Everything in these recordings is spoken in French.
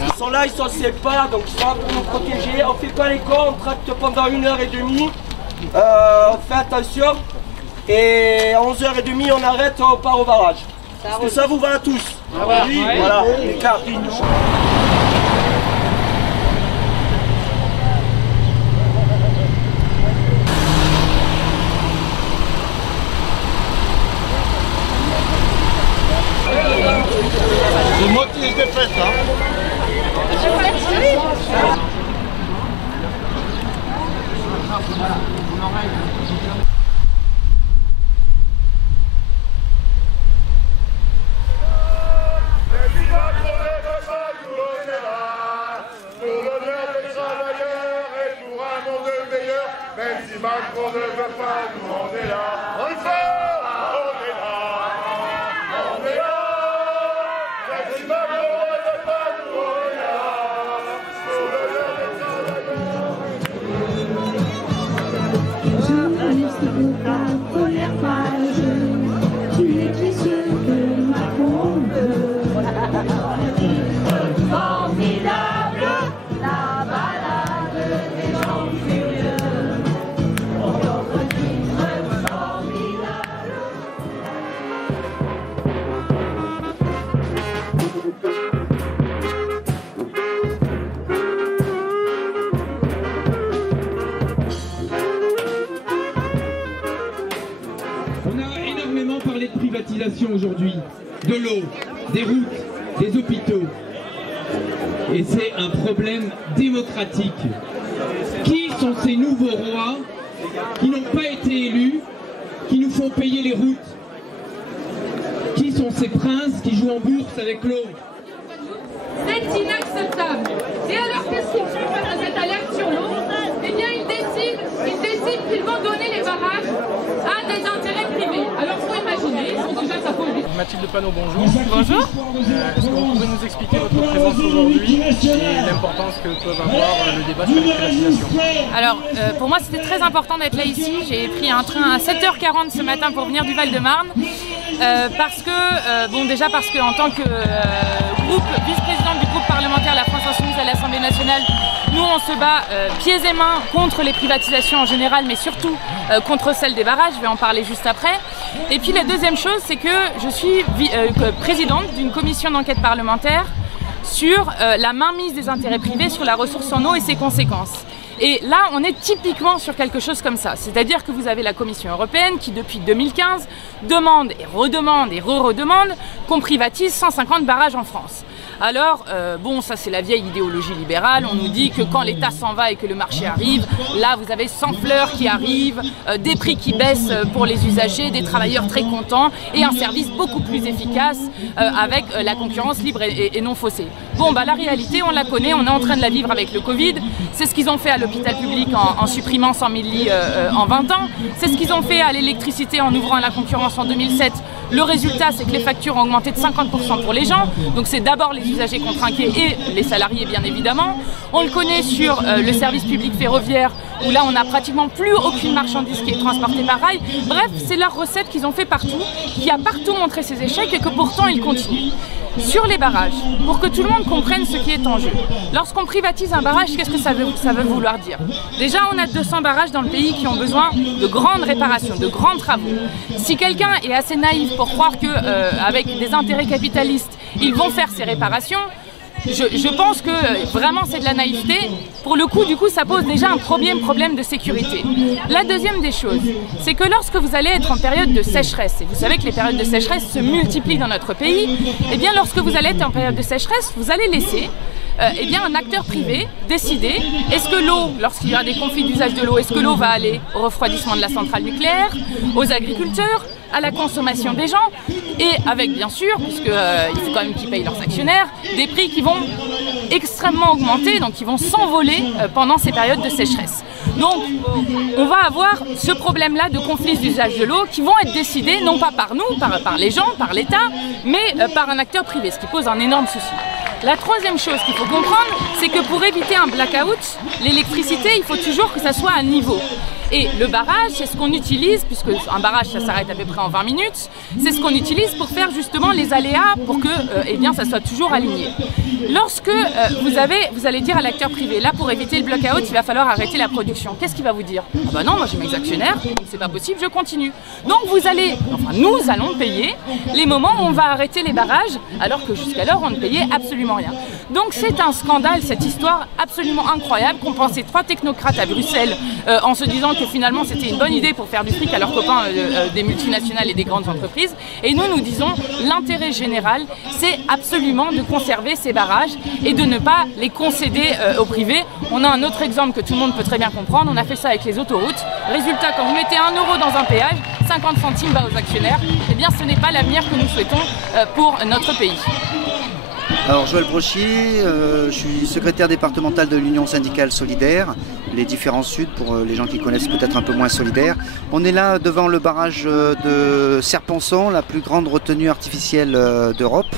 Ils sont là, ils sont sympas, donc ils sont là pour nous protéger. On ne fait pas les cons, on tracte pendant 1h30. On fait attention. Et à 11h30, on arrête, on part au barrage. Est-ce que ça vous va à tous? Oui, voilà, les cartes. C'est moi qui les ai faites, hein. Même si Macron ne veut pas, nous on est là. On le fait, on est là. On est là. Même si Macron ne veut pas, nous on est là. Pour le bien des travailleurs. Je reste de ta première page. Tu écris ce que Macron veut. Formidable, la balade des gens furieux. On a énormément parlé de privatisation aujourd'hui, de l'eau, des routes, des hôpitaux. Et c'est un problème démocratique. Qui sont ces nouveaux rois qui n'ont pas été élus, qui nous font payer les routes? Qui sont ces princes qui jouent en bourse avec l'eau? C'est inacceptable. Et alors qu'est-ce qu'ils font face à cette alerte sur l'eau? Eh bien ils décident qu'ils vont donner les barrages à des intérêts privés. Alors faut imaginer, déjà ça pose... Mathilde Panot, bonjour. Bonjour. Est-ce que vous pouvez nous expliquer votre présence aujourd'hui et l'importance que peuvent avoir le débat sur les privatisations? Alors pour moi c'était très important d'être là ici. J'ai pris un train à 7h40 ce matin pour venir du Val-de-Marne. Parce qu'en tant que vice-présidente du groupe parlementaire La France Insoumise à l'Assemblée nationale, nous on se bat pieds et mains contre les privatisations en général, mais surtout contre celle des barrages, je vais en parler juste après. Et puis la deuxième chose, c'est que je suis présidente d'une commission d'enquête parlementaire sur la mainmise des intérêts privés sur la ressource en eau et ses conséquences. Et là, on est typiquement sur quelque chose comme ça. C'est-à-dire que vous avez la Commission européenne qui, depuis 2015, demande et redemande et re-redemande qu'on privatise 150 barrages en France. Alors, bon, ça c'est la vieille idéologie libérale. On nous dit que quand l'État s'en va et que le marché arrive, là vous avez 100 fleurs qui arrivent, des prix qui baissent pour les usagers, des travailleurs très contents et un service beaucoup plus efficace avec la concurrence libre et non faussée. Bon, bah la réalité, on la connaît, on est en train de la vivre avec le Covid. C'est ce qu'ils ont fait à l'hôpital public en supprimant 100 000 lits en 20 ans. C'est ce qu'ils ont fait à l'électricité en ouvrant la concurrence en 2007. Le résultat, c'est que les factures ont augmenté de 50% pour les gens. Donc c'est d'abord les usagers qui ont trinqué et les salariés, bien évidemment. On le connaît sur le service public ferroviaire, où là, on n'a pratiquement plus aucune marchandise qui est transportée par rail. Bref, c'est leur recette qu'ils ont fait partout, qui a partout montré ses échecs et que pourtant, ils continuent. Sur les barrages, pour que tout le monde comprenne ce qui est en jeu. Lorsqu'on privatise un barrage, qu'est-ce que ça veut vouloir dire? Déjà, on a 200 barrages dans le pays qui ont besoin de grandes réparations, de grands travaux. Si quelqu'un est assez naïf pour croire qu'avec des intérêts capitalistes, ils vont faire ces réparations, je pense que vraiment c'est de la naïveté. Pour le coup, du coup, ça pose déjà un problème de sécurité. La deuxième des choses, c'est que lorsque vous allez être en période de sécheresse, et vous savez que les périodes de sécheresse se multiplient dans notre pays, et bien lorsque vous allez être en période de sécheresse, vous allez laisser eh bien, un acteur privé décider est-ce que l'eau, lorsqu'il y a des conflits d'usage de l'eau, est-ce que l'eau va aller au refroidissement de la centrale nucléaire, aux agriculteurs, à la consommation des gens, et avec bien sûr, puisqu'il faut quand même qu'ils payent leurs actionnaires, des prix qui vont extrêmement augmenter, donc qui vont s'envoler pendant ces périodes de sécheresse. Donc on va avoir ce problème-là de conflits d'usage de l'eau qui vont être décidés non pas par nous, par les gens, par l'État, mais par un acteur privé, ce qui pose un énorme souci. La troisième chose qu'il faut comprendre, c'est que pour éviter un blackout, l'électricité, il faut toujours que ça soit à niveau. Et le barrage, c'est ce qu'on utilise, puisque un barrage ça s'arrête à peu près en 20 minutes, c'est ce qu'on utilise pour faire justement les aléas pour que eh bien, ça soit toujours aligné. Lorsque vous allez dire à l'acteur privé, là pour éviter le block-out, il va falloir arrêter la production. Qu'est-ce qu'il va vous dire? Ah bah non, moi j'ai mes actionnaires, c'est pas possible, je continue. Donc nous allons payer les moments où on va arrêter les barrages, alors que jusqu'alors on ne payait absolument rien. Donc c'est un scandale, cette histoire absolument incroyable qu'ont pensé 3 technocrates à Bruxelles en se disant que finalement c'était une bonne idée pour faire du fric à leurs copains des multinationales et des grandes entreprises. Et nous disons l'intérêt général, c'est absolument de conserver ces barrages et de ne pas les concéder au privé. On a un autre exemple que tout le monde peut très bien comprendre, on a fait ça avec les autoroutes. Résultat, quand vous mettez 1 € dans un péage, 50 centimes va aux actionnaires. Eh bien ce n'est pas l'avenir que nous souhaitons pour notre pays. Alors Joël Brochier, je suis secrétaire départemental de l'Union syndicale solidaire, les différents Sud pour les gens qui connaissent peut-être un peu moins solidaire. On est là devant le barrage de Serponçon, la plus grande retenue artificielle d'Europe,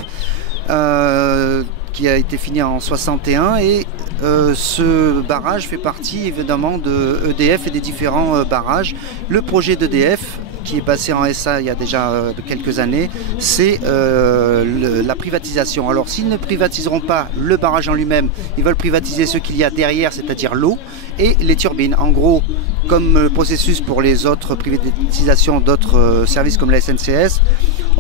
qui a été fini en 61 et ce barrage fait partie évidemment de EDF et des différents barrages. Le projet d'EDF qui est passé en SA il y a déjà quelques années, c'est la privatisation. Alors s'ils ne privatiseront pas le barrage en lui-même, ils veulent privatiser ce qu'il y a derrière, c'est-à-dire l'eau et les turbines. En gros, comme le processus pour les autres privatisations d'autres services comme la SNCS,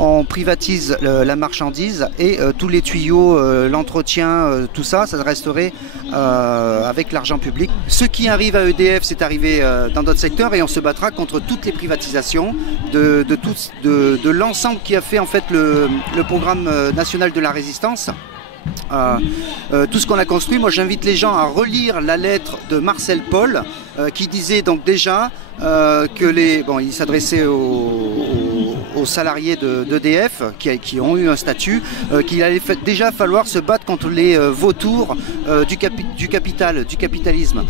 on privatise la marchandise et tous les tuyaux, l'entretien, tout ça, ça resterait avec l'argent public. Ce qui arrive à EDF, c'est arrivé dans d'autres secteurs et on se battra contre toutes les privatisations de l'ensemble qui a fait en fait le programme national de la résistance. Tout ce qu'on a construit, moi j'invite les gens à relire la lettre de Marcel Paul qui disait donc déjà il s'adressait aux salariés d'EDF qui ont eu un statut, qu'il allait déjà falloir se battre contre les vautours du capitalisme.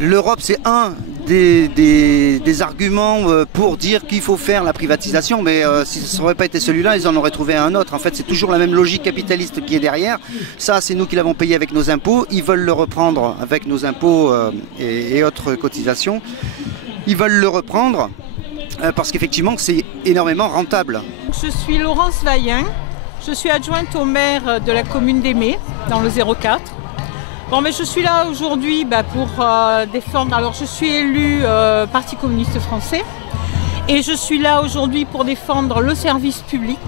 L'Europe, c'est un des arguments pour dire qu'il faut faire la privatisation, mais si ce n'aurait pas été celui-là, ils en auraient trouvé un autre. En fait, c'est toujours la même logique capitaliste qui est derrière. Ça, c'est nous qui l'avons payé avec nos impôts. Ils veulent le reprendre avec nos impôts et autres cotisations. Ils veulent le reprendre parce qu'effectivement, c'est énormément rentable. Je suis Laurence Vaillant. Je suis adjointe au maire de la commune d'Aimé, dans le 04. Bon, mais je suis là aujourd'hui pour défendre. Alors, je suis élue Parti communiste français et je suis là aujourd'hui pour défendre le service public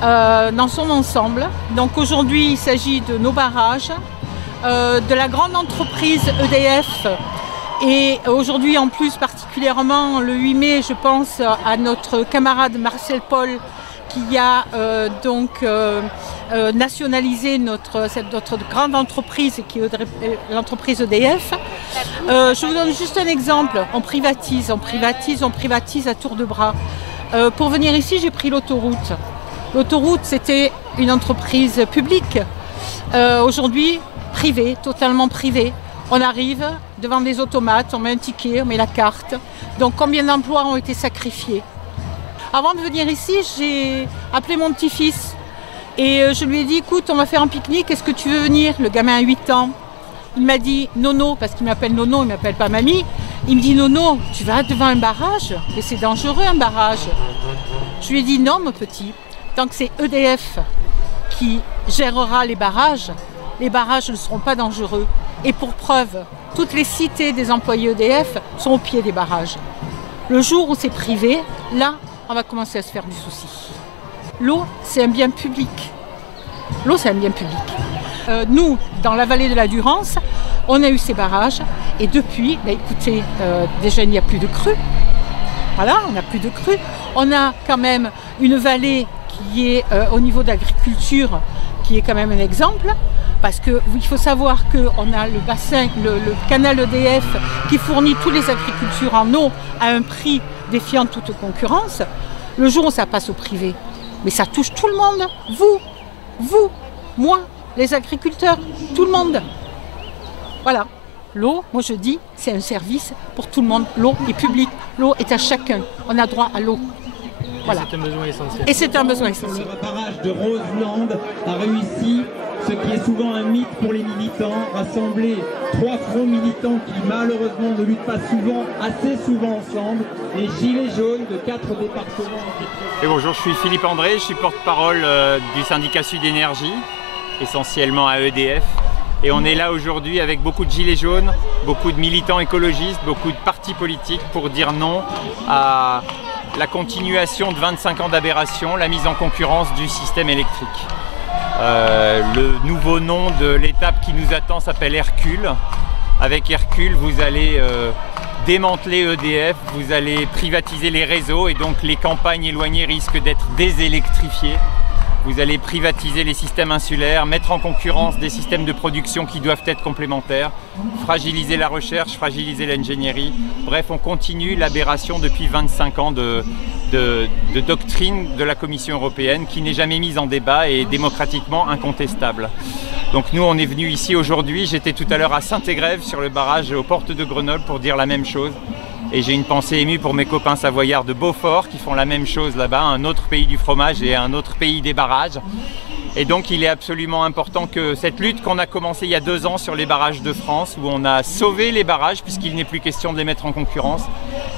dans son ensemble. Donc, aujourd'hui, il s'agit de nos barrages, de la grande entreprise EDF et aujourd'hui, en plus, particulièrement le 8 mai, je pense à notre camarade Marcel Paul qui a nationalisé notre grande entreprise qui est l'entreprise EDF. Je vous donne juste un exemple. On privatise à tour de bras. Pour venir ici, j'ai pris l'autoroute. L'autoroute, c'était une entreprise publique. Aujourd'hui, privée, totalement privée. On arrive devant des automates, on met un ticket, on met la carte. Donc combien d'emplois ont été sacrifiés? Avant de venir ici, j'ai appelé mon petit-fils et je lui ai dit, écoute, on va faire un pique-nique, est-ce que tu veux venir? Le gamin a 8 ans. Il m'a dit, Nono, parce qu'il m'appelle Nono, il ne m'appelle pas Mamie. Il me dit, Nono, tu vas devant un barrage? Mais c'est dangereux un barrage. Je lui ai dit, non mon petit, tant que c'est EDF qui gérera les barrages ne seront pas dangereux. Et pour preuve, toutes les cités des employés EDF sont au pied des barrages. Le jour où c'est privé, là, on va commencer à se faire du souci. L'eau, c'est un bien public. L'eau, c'est un bien public. Nous, dans la vallée de la Durance, on a eu ces barrages et depuis, écoutez, déjà il n'y a plus de crues. Voilà, on n'a plus de crues. On a quand même une vallée qui est au niveau de l'agriculture, qui est quand même un exemple. Parce qu'il faut savoir qu'on a le bassin, le canal EDF qui fournit toutes les agricultures en eau à un prix défiant toute concurrence. Le jour où ça passe au privé, mais ça touche tout le monde. Vous, moi, les agriculteurs, tout le monde. Voilà. L'eau, moi je dis, c'est un service pour tout le monde. L'eau est publique, l'eau est à chacun. On a droit à l'eau. Voilà. C'est un besoin essentiel. Et c'est un besoin essentiel. Le barrage de Roseland a réussi ce qui est souvent un mythe pour les militants, rassembler 3 fronts militants qui malheureusement ne luttent pas assez souvent ensemble, les Gilets jaunes de 4 départements. Et bonjour, je suis Philippe André, je suis porte-parole du syndicat Sud Énergie, essentiellement à EDF. Et on est là aujourd'hui avec beaucoup de gilets jaunes, beaucoup de militants écologistes, beaucoup de partis politiques pour dire non à la continuation de 25 ans d'aberration, la mise en concurrence du système électrique. Le nouveau nom de l'étape qui nous attend s'appelle Hercule. Avec Hercule, vous allez démanteler EDF, vous allez privatiser les réseaux et donc les campagnes éloignées risquent d'être désélectrifiées. Vous allez privatiser les systèmes insulaires, mettre en concurrence des systèmes de production qui doivent être complémentaires, fragiliser la recherche, fragiliser l'ingénierie. Bref, on continue l'aberration depuis 25 ans de doctrine de la Commission européenne qui n'est jamais mise en débat et démocratiquement incontestable. Donc nous, on est venus ici aujourd'hui. J'étais tout à l'heure à Saint-Égrève sur le barrage aux portes de Grenoble pour dire la même chose. Et j'ai une pensée émue pour mes copains savoyards de Beaufort qui font la même chose là-bas, un autre pays du fromage et un autre pays des barrages. Et donc il est absolument important que cette lutte qu'on a commencée il y a 2 ans sur les barrages de France, où on a sauvé les barrages puisqu'il n'est plus question de les mettre en concurrence,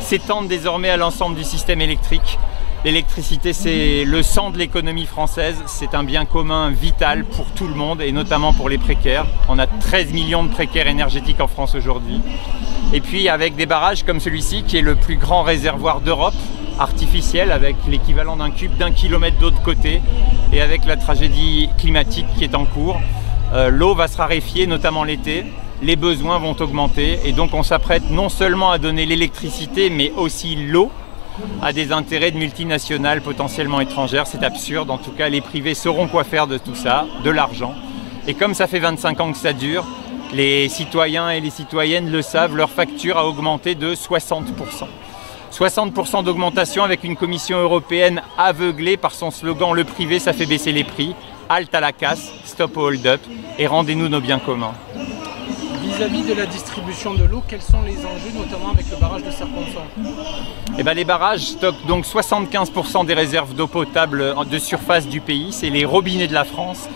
s'étende désormais à l'ensemble du système électrique. L'électricité, c'est le sang de l'économie française, c'est un bien commun vital pour tout le monde et notamment pour les précaires. On a 13 millions de précaires énergétiques en France aujourd'hui. Et puis avec des barrages comme celui-ci qui est le plus grand réservoir d'Europe, artificiel, avec l'équivalent d'un cube d'1 kilomètre d'eau de côté et avec la tragédie climatique qui est en cours. L'eau va se raréfier, notamment l'été, les besoins vont augmenter et donc on s'apprête non seulement à donner l'électricité mais aussi l'eau à des intérêts de multinationales potentiellement étrangères. C'est absurde, en tout cas les privés sauront quoi faire de tout ça, de l'argent. Et comme ça fait 25 ans que ça dure, les citoyens et les citoyennes le savent, leur facture a augmenté de 60%. 60% d'augmentation avec une Commission européenne aveuglée par son slogan « Le privé, ça fait baisser les prix ». Halte à la casse, stop au hold-up et rendez-nous nos biens communs. Vis-à-vis de la distribution de l'eau, quels sont les enjeux, notamment avec le barrage de Serre-Ponçon? Eh ben, les barrages stockent donc 75% des réserves d'eau potable de surface du pays, c'est les robinets de la France.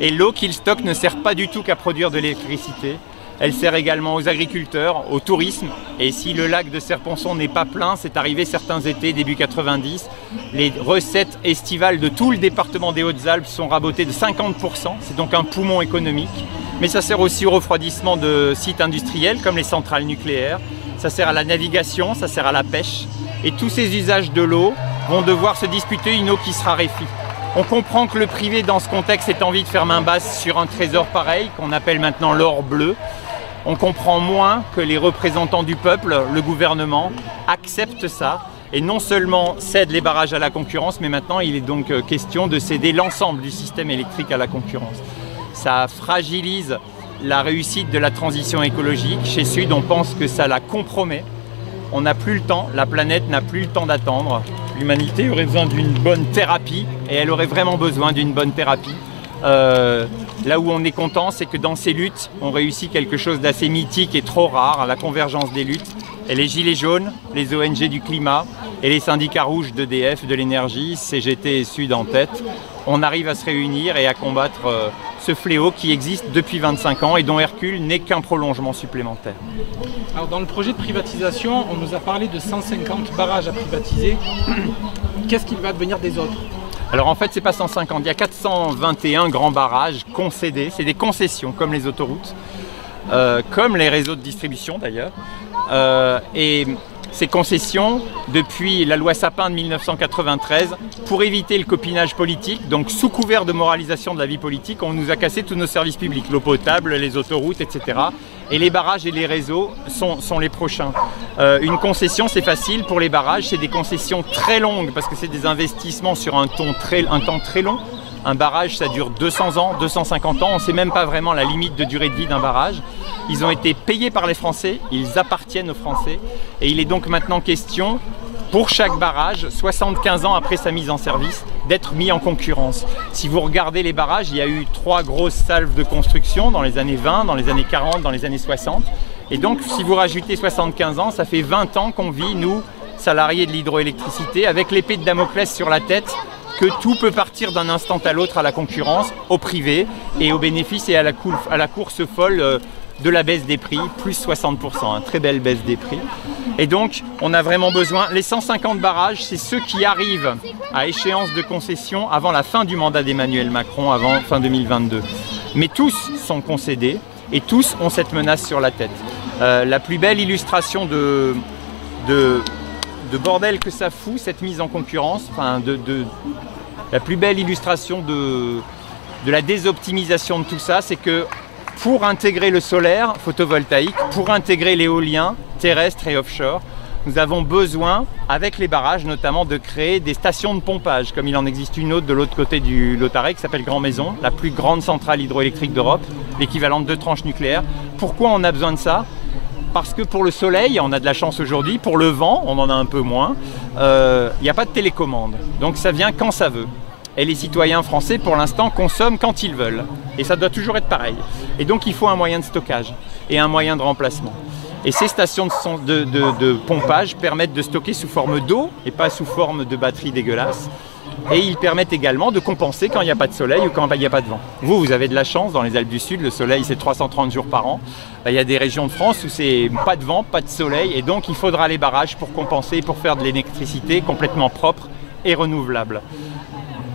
Et l'eau qu'ils stockent ne sert pas du tout qu'à produire de l'électricité. Elle sert également aux agriculteurs, au tourisme. Et si le lac de Serre-Ponçon n'est pas plein, c'est arrivé certains étés, début 90, les recettes estivales de tout le département des Hautes-Alpes sont rabotées de 50%. C'est donc un poumon économique. Mais ça sert aussi au refroidissement de sites industriels comme les centrales nucléaires. Ça sert à la navigation, ça sert à la pêche. Et tous ces usages de l'eau vont devoir se disputer une eau qui se raréfie. On comprend que le privé, dans ce contexte, ait envie de faire main basse sur un trésor pareil, qu'on appelle maintenant l'or bleu. On comprend moins que les représentants du peuple, le gouvernement, acceptent ça et non seulement cèdent les barrages à la concurrence, mais maintenant il est donc question de céder l'ensemble du système électrique à la concurrence. Ça fragilise la réussite de la transition écologique. Chez Sud, on pense que ça la compromet. On n'a plus le temps, la planète n'a plus le temps d'attendre. L'humanité aurait besoin d'une bonne thérapie et elle aurait vraiment besoin d'une bonne thérapie. Là où on est content, c'est que dans ces luttes, on réussit quelque chose d'assez mythique et trop rare, la convergence des luttes. Et les Gilets jaunes, les ONG du climat et les syndicats rouges d'EDF, de l'énergie, CGT et Sud en tête, on arrive à se réunir et à combattre ce fléau qui existe depuis 25 ans et dont Hercule n'est qu'un prolongement supplémentaire. Alors dans le projet de privatisation, on nous a parlé de 150 barrages à privatiser. Qu'est-ce qu'il va devenir des autres? Alors en fait, c'est pas 150, il y a 421 grands barrages concédés, c'est des concessions comme les autoroutes, comme les réseaux de distribution d'ailleurs. Et ces concessions, depuis la loi Sapin de 1993, pour éviter le copinage politique, donc sous couvert de moralisation de la vie politique, on nous a cassé tous nos services publics, l'eau potable, les autoroutes, etc. Et les barrages et les réseaux sont les prochains. Une concession, c'est facile pour les barrages, c'est des concessions très longues parce que c'est des investissements sur un temps très long. Un barrage, ça dure 200 ans, 250 ans, on ne sait même pas vraiment la limite de durée de vie d'un barrage. Ils ont été payés par les Français, ils appartiennent aux Français et il est donc maintenant question, pour chaque barrage, 75 ans après sa mise en service, d'être mis en concurrence. Si vous regardez les barrages, il y a eu 3 grosses salves de construction dans les années 20, dans les années 40, dans les années 60. Et donc, si vous rajoutez 75 ans, ça fait 20 ans qu'on vit, nous, salariés de l'hydroélectricité, avec l'épée de Damoclès sur la tête, que tout peut partir d'un instant à l'autre à la concurrence, au privé et au bénéfice et à la course folle de la baisse des prix, plus 60%, hein, très belle baisse des prix. Et donc, on a vraiment besoin, les 150 barrages, c'est ceux qui arrivent à échéance de concession avant la fin du mandat d'Emmanuel Macron, avant fin 2022. Mais tous sont concédés et tous ont cette menace sur la tête. La plus belle illustration de bordel que ça fout, cette mise en concurrence, enfin la plus belle illustration de la désoptimisation de tout ça, c'est que pour intégrer le solaire photovoltaïque, pour intégrer l'éolien terrestre et offshore, nous avons besoin, avec les barrages notamment, de créer des stations de pompage, comme il en existe une autre de l'autre côté du Lotaré qui s'appelle Grand Maison, la plus grande centrale hydroélectrique d'Europe, l'équivalent de 2 tranches nucléaires. Pourquoi on a besoin de ça ? Parce que pour le soleil, on a de la chance aujourd'hui, pour le vent, on en a un peu moins, il n'y a pas de télécommande, donc ça vient quand ça veut. Et les citoyens français, pour l'instant, consomment quand ils veulent. Et ça doit toujours être pareil. Et donc, il faut un moyen de stockage et un moyen de remplacement. Et ces stations de pompage permettent de stocker sous forme d'eau et pas sous forme de batteries dégueulasses. Et ils permettent également de compenser quand il n'y a pas de soleil ou quand il n'y a pas de vent. Vous avez de la chance, dans les Alpes du Sud, le soleil c'est 330 jours par an. Il y a des régions de France où c'est pas de vent, pas de soleil, et donc il faudra les barrages pour compenser, pour faire de l'électricité complètement propre et renouvelable.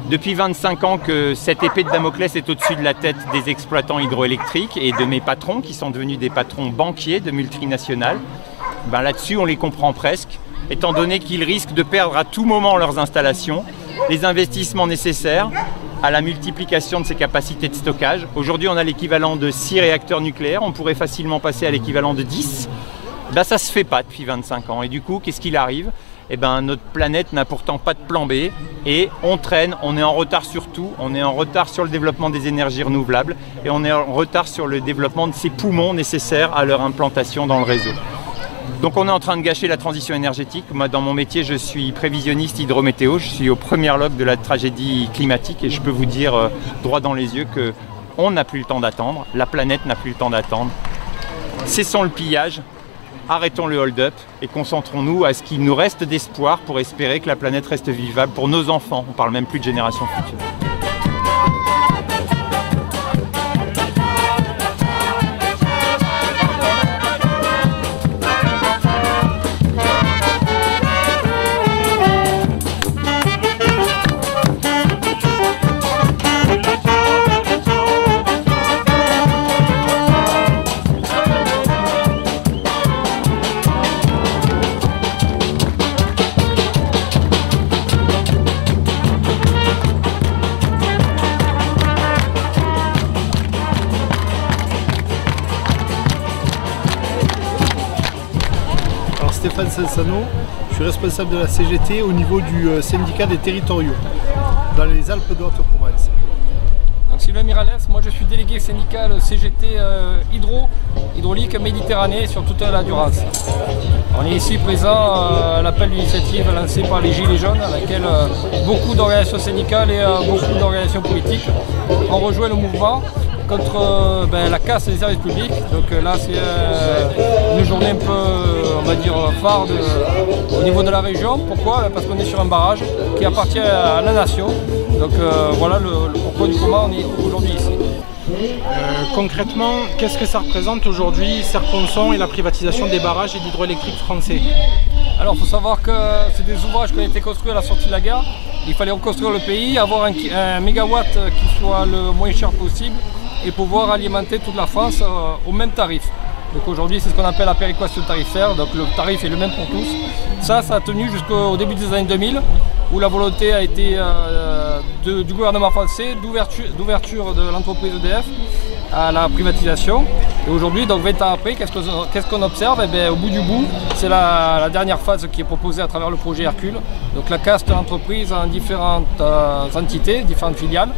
Depuis 25 ans que cette épée de Damoclès est au-dessus de la tête des exploitants hydroélectriques et de mes patrons qui sont devenus des patrons banquiers de multinationales. Là-dessus, on les comprend presque, étant donné qu'ils risquent de perdre à tout moment leurs installations, les investissements nécessaires à la multiplication de ces capacités de stockage. Aujourd'hui, on a l'équivalent de 6 réacteurs nucléaires, on pourrait facilement passer à l'équivalent de 10. Ça ne se fait pas depuis 25 ans. Et du coup, qu'est-ce qu'il arrive ? Notre planète n'a pourtant pas de plan B et on traîne, on est en retard sur tout, on est en retard sur le développement des énergies renouvelables et on est en retard sur le développement de ces poumons nécessaires à leur implantation dans le réseau. Donc on est en train de gâcher la transition énergétique. Moi dans mon métier je suis prévisionniste hydrométéo, je suis aux premières loges de la tragédie climatique et je peux vous dire droit dans les yeux qu'on n'a plus le temps d'attendre, la planète n'a plus le temps d'attendre. Cessons le pillage. Arrêtons le hold-up et concentrons-nous à ce qu'il nous reste d'espoir pour espérer que la planète reste vivable pour nos enfants. On ne parle même plus de générations futures. Stéphane Sansano, je suis responsable de la CGT au niveau du syndicat des territoriaux dans les Alpes de Haute-Provence. Donc Sylvain Miralles, moi je suis délégué syndical CGT hydraulique Méditerranée sur toute la Durance. On est ici présent à l'appel d'initiative lancé par les Gilets jaunes, à laquelle beaucoup d'organisations syndicales et beaucoup d'organisations politiques ont rejoint le mouvement contre la casse des services publics. Donc là c'est une journée un peu, on va dire, phare au niveau de la région. Pourquoi ? Parce qu'on est sur un barrage qui appartient à la nation. Donc voilà le pourquoi du comment on est aujourd'hui ici. Concrètement, qu'est-ce que ça représente aujourd'hui, Serponçon et la privatisation des barrages et de l'hydroélectrique français? Alors il faut savoir que c'est des ouvrages qui ont été construits à la sortie de la guerre. Il fallait reconstruire le pays, avoir un mégawatt qui soit le moins cher possible et pouvoir alimenter toute la France au même tarif. Donc aujourd'hui c'est ce qu'on appelle la péréquation tarifaire, donc le tarif est le même pour tous. Ça a tenu jusqu'au début des années 2000 où la volonté a été du gouvernement français d'ouverture de l'entreprise EDF à la privatisation. Et aujourd'hui, donc 20 ans après, qu'est-ce qu'on observe ? Au bout du bout, c'est la dernière phase qui est proposée à travers le projet Hercule. Donc la casse de l'entreprise en différentes entités, différentes filiales.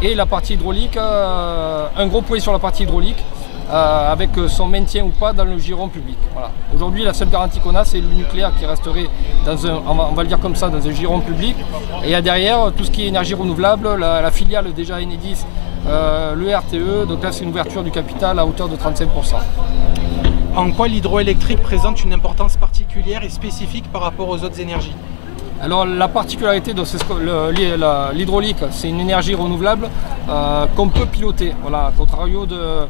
Et la partie hydraulique, un gros point sur la partie hydraulique, avec son maintien ou pas dans le giron public. Voilà. Aujourd'hui, la seule garantie qu'on a, c'est le nucléaire qui resterait dans un, on va le dire comme ça, dans un giron public. Et il y a derrière tout ce qui est énergie renouvelable, la filiale déjà Enedis, le RTE, donc là c'est une ouverture du capital à hauteur de 35%. En quoi l'hydroélectrique présente une importance particulière et spécifique par rapport aux autres énergies ? Alors la particularité de l'hydraulique, c'est une énergie renouvelable qu'on peut piloter. Voilà, à contrario de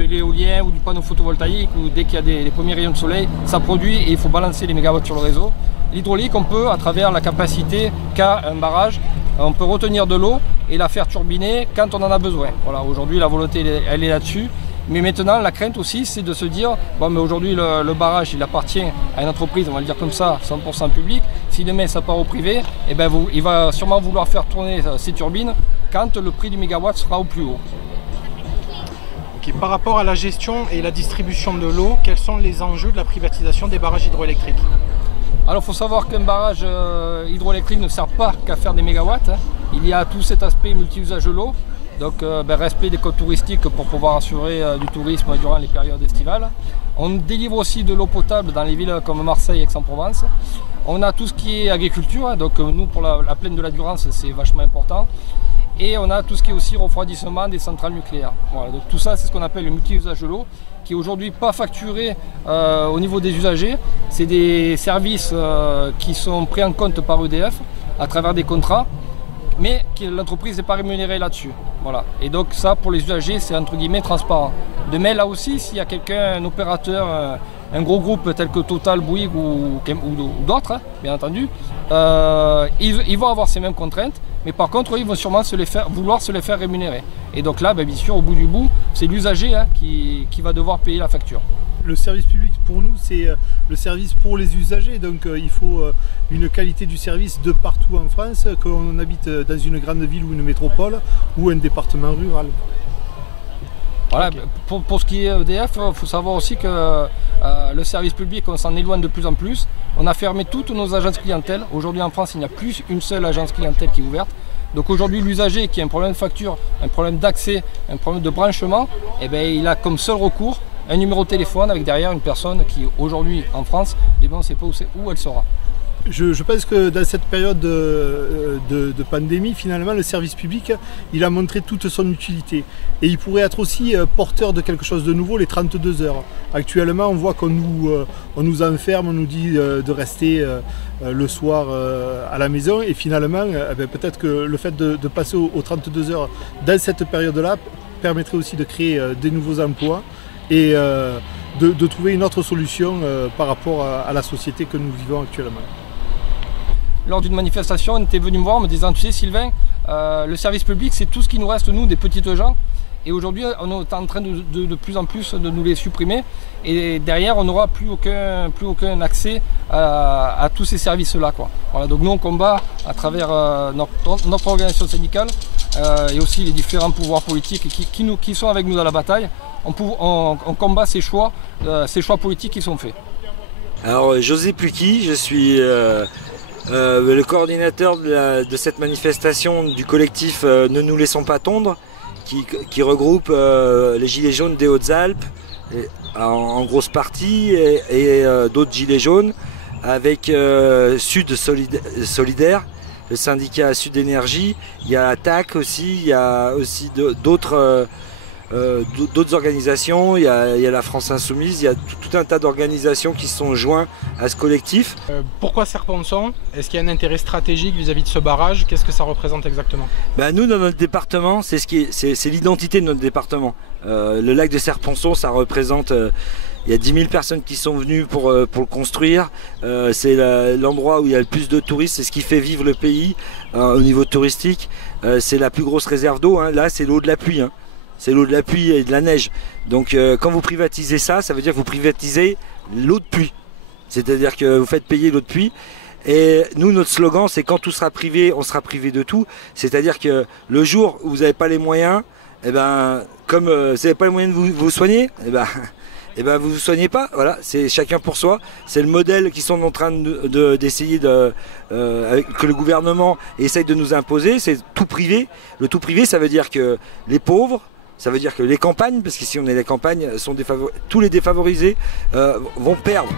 l'éolien ou du panneau photovoltaïque où dès qu'il y a des premiers rayons de soleil, ça produit et il faut balancer les mégawatts sur le réseau. L'hydraulique, on peut, à travers la capacité qu'a un barrage, on peut retenir de l'eau et la faire turbiner quand on en a besoin. Voilà, aujourd'hui la volonté elle est là-dessus. Mais maintenant, la crainte aussi, c'est de se dire, bon, mais aujourd'hui, le barrage, il appartient à une entreprise, on va le dire comme ça, 100% public. Si demain, ça part au privé, eh ben, il va sûrement vouloir faire tourner ses turbines quand le prix du mégawatt sera au plus haut. Okay. Par rapport à la gestion et la distribution de l'eau, quels sont les enjeux de la privatisation des barrages hydroélectriques? Alors, il faut savoir qu'un barrage hydroélectrique ne sert pas qu'à faire des mégawatts. Il y a tout cet aspect multi-usage de l'eau. Donc respect des codes touristiques pour pouvoir assurer du tourisme durant les périodes estivales. On délivre aussi de l'eau potable dans les villes comme Marseille et Aix-en-Provence. On a tout ce qui est agriculture, donc nous pour la plaine de la Durance c'est vachement important. Et on a tout ce qui est aussi refroidissement des centrales nucléaires. Voilà, donc tout ça c'est ce qu'on appelle le multi-usage de l'eau, qui est aujourd'hui pas facturé au niveau des usagers. C'est des services qui sont pris en compte par EDF à travers des contrats, mais l'entreprise n'est pas rémunérée là-dessus. Voilà. Et donc ça, pour les usagers, c'est entre guillemets transparent. Demain, là aussi, s'il y a quelqu'un, un opérateur, un gros groupe tel que Total, Bouygues ou d'autres, hein, bien entendu, ils vont avoir ces mêmes contraintes, mais par contre, ils vont sûrement vouloir se les faire rémunérer. Et donc là, bien sûr, au bout du bout, c'est l'usager qui va devoir payer la facture. Le service public pour nous c'est le service pour les usagers, donc il faut une qualité du service de partout en France, qu'on habite dans une grande ville ou une métropole ou un département rural. Voilà, okay. Pour ce qui est EDF, il faut savoir aussi que le service public, on s'en éloigne de plus en plus. On a fermé toutes nos agences clientèle. Aujourd'hui en France, il n'y a plus une seule agence clientèle qui est ouverte. Donc aujourd'hui, l'usager qui a un problème de facture, un problème d'accès, un problème de branchement, eh bien, il a comme seul recours un numéro de téléphone avec derrière une personne qui aujourd'hui en France, on ne sait pas où elle sera. Je pense que dans cette période de pandémie, finalement, le service public, il a montré toute son utilité. Et il pourrait être aussi porteur de quelque chose de nouveau, les 32 heures. Actuellement, on voit qu'on nous enferme, on nous dit de rester le soir à la maison. Et finalement, peut-être que le fait de passer aux 32 heures dans cette période-là permettrait aussi de créer des nouveaux emplois et de trouver une autre solution par rapport à la société que nous vivons actuellement. Lors d'une manifestation, on était venu me voir en me disant, tu sais Sylvain, le service public c'est tout ce qui nous reste nous, des petites gens. Et aujourd'hui on est en train de plus en plus de nous les supprimer. Et derrière on n'aura plus aucun accès à tous ces services-là. Voilà, donc nous on combat à travers notre organisation syndicale et aussi les différents pouvoirs politiques qui sont avec nous dans la bataille. On combat ces choix politiques qui sont faits. Alors José Plucky, je suis le coordinateur de cette manifestation du collectif Ne nous laissons pas tondre, qui regroupe les Gilets jaunes des Hautes-Alpes en grosse partie et d'autres Gilets jaunes avec Sud Solidaire, le syndicat Sud Énergie, il y a TAC aussi, il y a aussi d'autres organisations, il y a la France Insoumise, il y a tout un tas d'organisations qui se sont joints à ce collectif. Pourquoi Serre-Ponçon? Est-ce qu'il y a un intérêt stratégique vis-à-vis de ce barrage? Qu'est-ce que ça représente exactement? Nous, dans notre département, c'est l'identité de notre département. Le lac de Serre-Ponçon, ça représente... il y a 10 000 personnes qui sont venues pour le construire. C'est l'endroit où il y a le plus de touristes, c'est ce qui fait vivre le pays au niveau touristique. C'est la plus grosse réserve d'eau, hein. Là c'est l'eau de la pluie. Hein. C'est l'eau de la pluie et de la neige. Donc quand vous privatisez ça, ça veut dire que vous privatisez l'eau de pluie. C'est-à-dire que vous faites payer l'eau de pluie. Et nous, notre slogan, c'est quand tout sera privé, on sera privé de tout. C'est-à-dire que le jour où vous n'avez pas les moyens, comme vous n'avez pas les moyens de vous soigner, vous vous soignez pas. Voilà, c'est chacun pour soi. C'est le modèle qu'ils sont en train d'essayer que le gouvernement essaye de nous imposer. C'est tout privé. Le tout privé, ça veut dire que les pauvres, ça veut dire que les campagnes, parce qu'ici on est les campagnes, tous les défavorisés vont perdre.